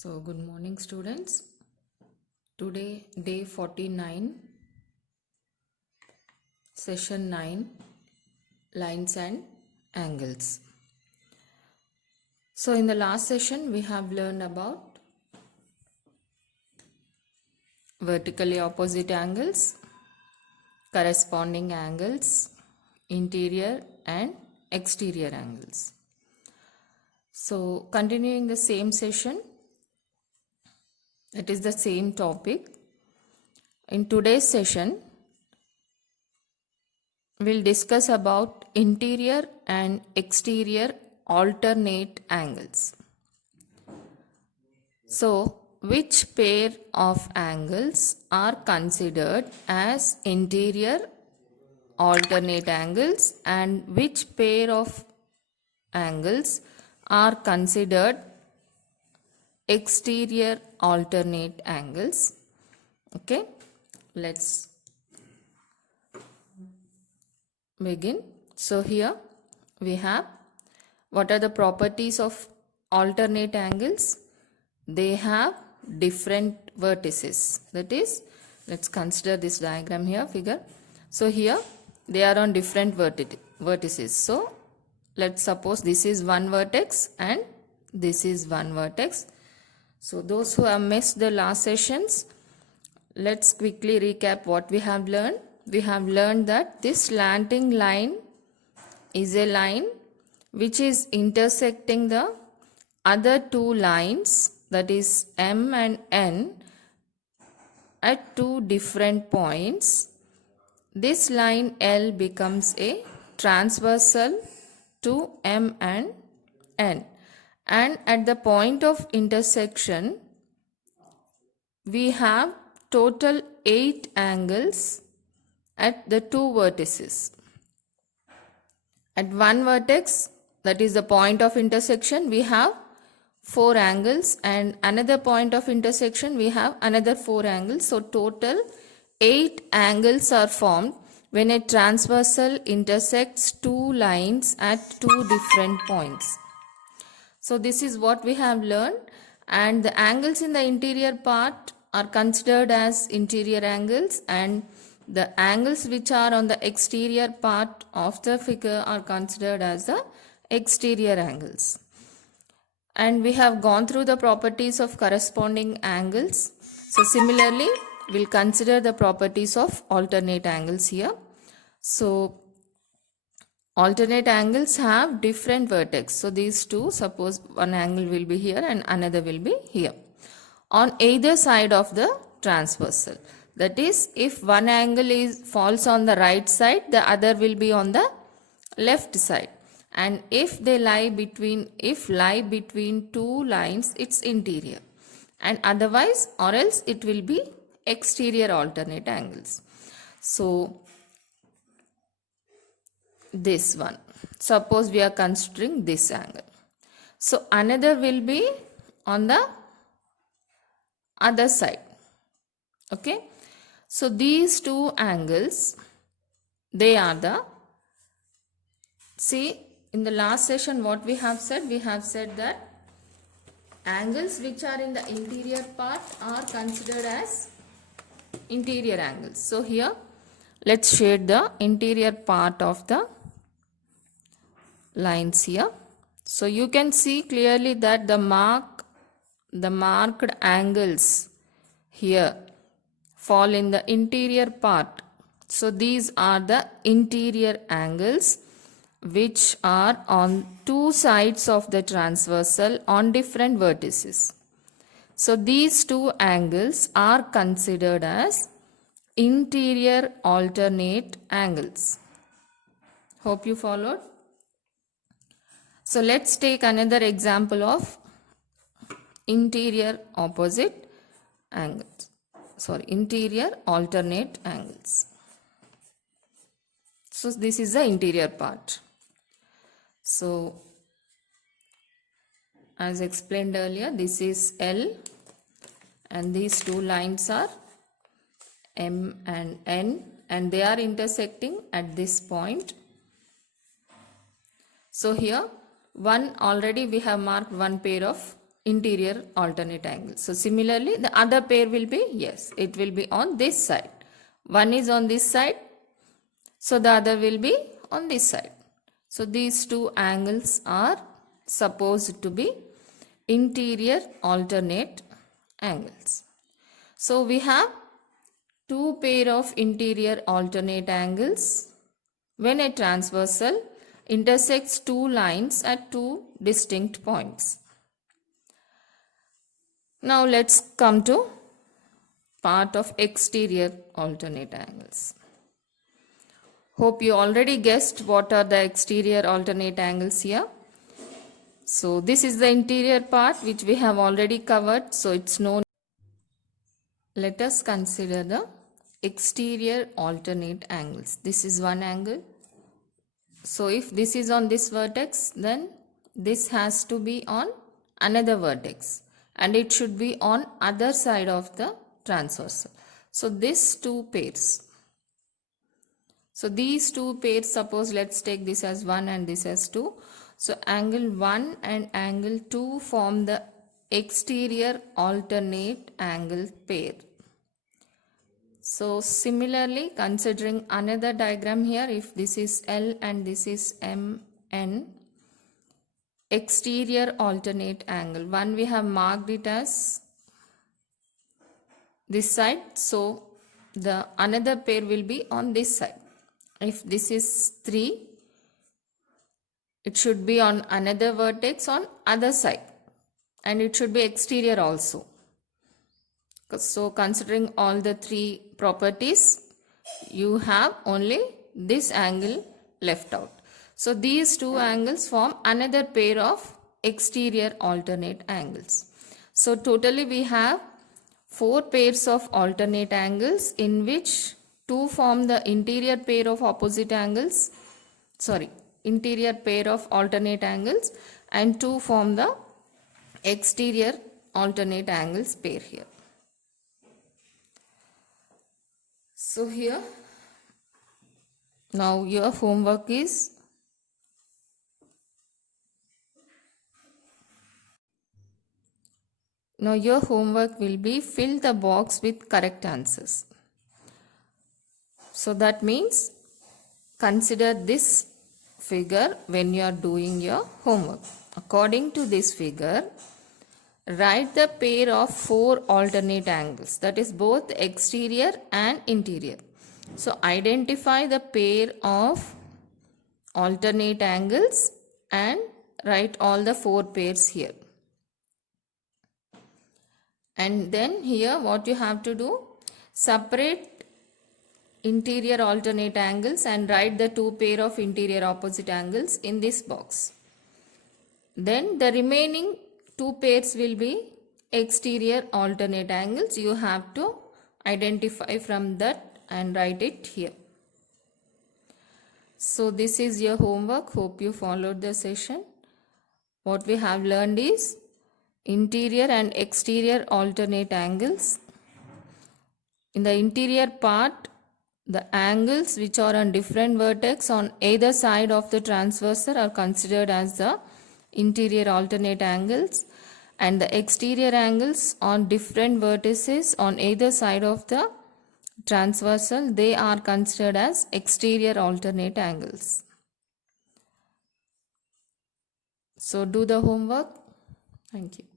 So, good morning, students. Today, day 49, session 9, lines and angles. So, in the last session, we have learned about vertically opposite angles, corresponding angles, interior and exterior angles. So, continuing the same session, it is the same topic. In today's session, we'll discuss about interior and exterior alternate angles. So, which pair of angles are considered as interior alternate angles and which pair of angles are considered exterior alternate angles? Okay, let's begin. So here we have what are the properties of alternate angles? They have different vertices. That is, let's consider this diagram here, figure. So here they are on different vertices. So let's suppose this is one vertex and this is one vertex. So those who have missed the last sessions, let's quickly recap what we have learned. We have learned that this slanting line is a line which is intersecting the other two lines, that is M and N, at two different points. This line L becomes a transversal to M and N, and at the point of intersection we have total 8 angles at the two vertices. At one vertex, that is the point of intersection, we have 4 angles, and another point of intersection we have another 4 angles. So total 8 angles are formed when a transversal intersects two lines at two different points. So this is what we have learned, and the angles in the interior part are considered as interior angles, and the angles which are on the exterior part of the figure are considered as the exterior angles. And we have gone through the properties of corresponding angles. So similarly, we'll consider the properties of alternate angles here. So alternate angles have different vertex. So these two, suppose one angle will be here and another will be here, on either side of the transversal. That is, if one angle falls on the right side, the other will be on the left side. And if lie between two lines, it's interior. And otherwise, or else it will be exterior alternate angles. So this one, suppose we are considering this angle. So another will be on the other side. Okay. So these two angles, they are the, see, in the last session what we have said that angles which are in the interior part are considered as interior angles. So here let's shade the interior part of the lines here. So you can see clearly that the marked angles here fall in the interior part. So these are the interior angles which are on two sides of the transversal on different vertices. So these two angles are considered as interior alternate angles. Hope you followed. So let's take another example of interior opposite angles. Interior alternate angles. So this is the interior part. So as explained earlier, this is L and these two lines are M and N, and they are intersecting at this point. So here already we have marked one pair of interior alternate angle. So similarly, the other pair will be, yes, it will be on this side. One is on this side, so the other will be on this side. So these two angles are supposed to be interior alternate angles. So we have two pair of interior alternate angles when a transversal intersects two lines at two distinct points. Now let's come to part of exterior alternate angles. Hope you already guessed what are the exterior alternate angles here. So this is the interior part which we have already covered, so it's known. Let us consider the exterior alternate angles. This is one angle. So if this is on this vertex, then this has to be on another vertex and it should be on other side of the transversal. So these two pairs. So these two pairs, suppose let's take this as 1 and this as 2. So angle 1 and angle 2 form the exterior alternate angle pair. So similarly, considering another diagram here, if this is L and this is MN, exterior alternate angle. One we have marked it as this side, so the another pair will be on this side. If this is 3, it should be on another vertex on other side and it should be exterior also. So considering all the three properties, you have only this angle left out. So these two angles form another pair of exterior alternate angles. So totally we have 4 pairs of alternate angles in which 2 form the interior pair of opposite angles, interior pair of alternate angles and 2 form the exterior alternate angles pair here. So here, now your homework is will be fill the box with correct answers. So that means consider this figure when you are doing your homework. According to this figure, write the pair of 4 alternate angles, that is both exterior and interior. So identify the pair of alternate angles and write all the 4 pairs here. And then here what you have to do, separate interior alternate angles and write the 2 pair of interior opposite angles in this box. Then the remaining 2 pairs will be exterior alternate angles. You have to identify from that and write it here. So this is your homework. Hope you followed the session. What we have learned is interior and exterior alternate angles. In the interior part, the angles which are on different vertex on either side of the transversal are considered as the interior alternate angles, and the exterior angles on different vertices on either side of the transversal, they are considered as exterior alternate angles. So do the homework. Thank you.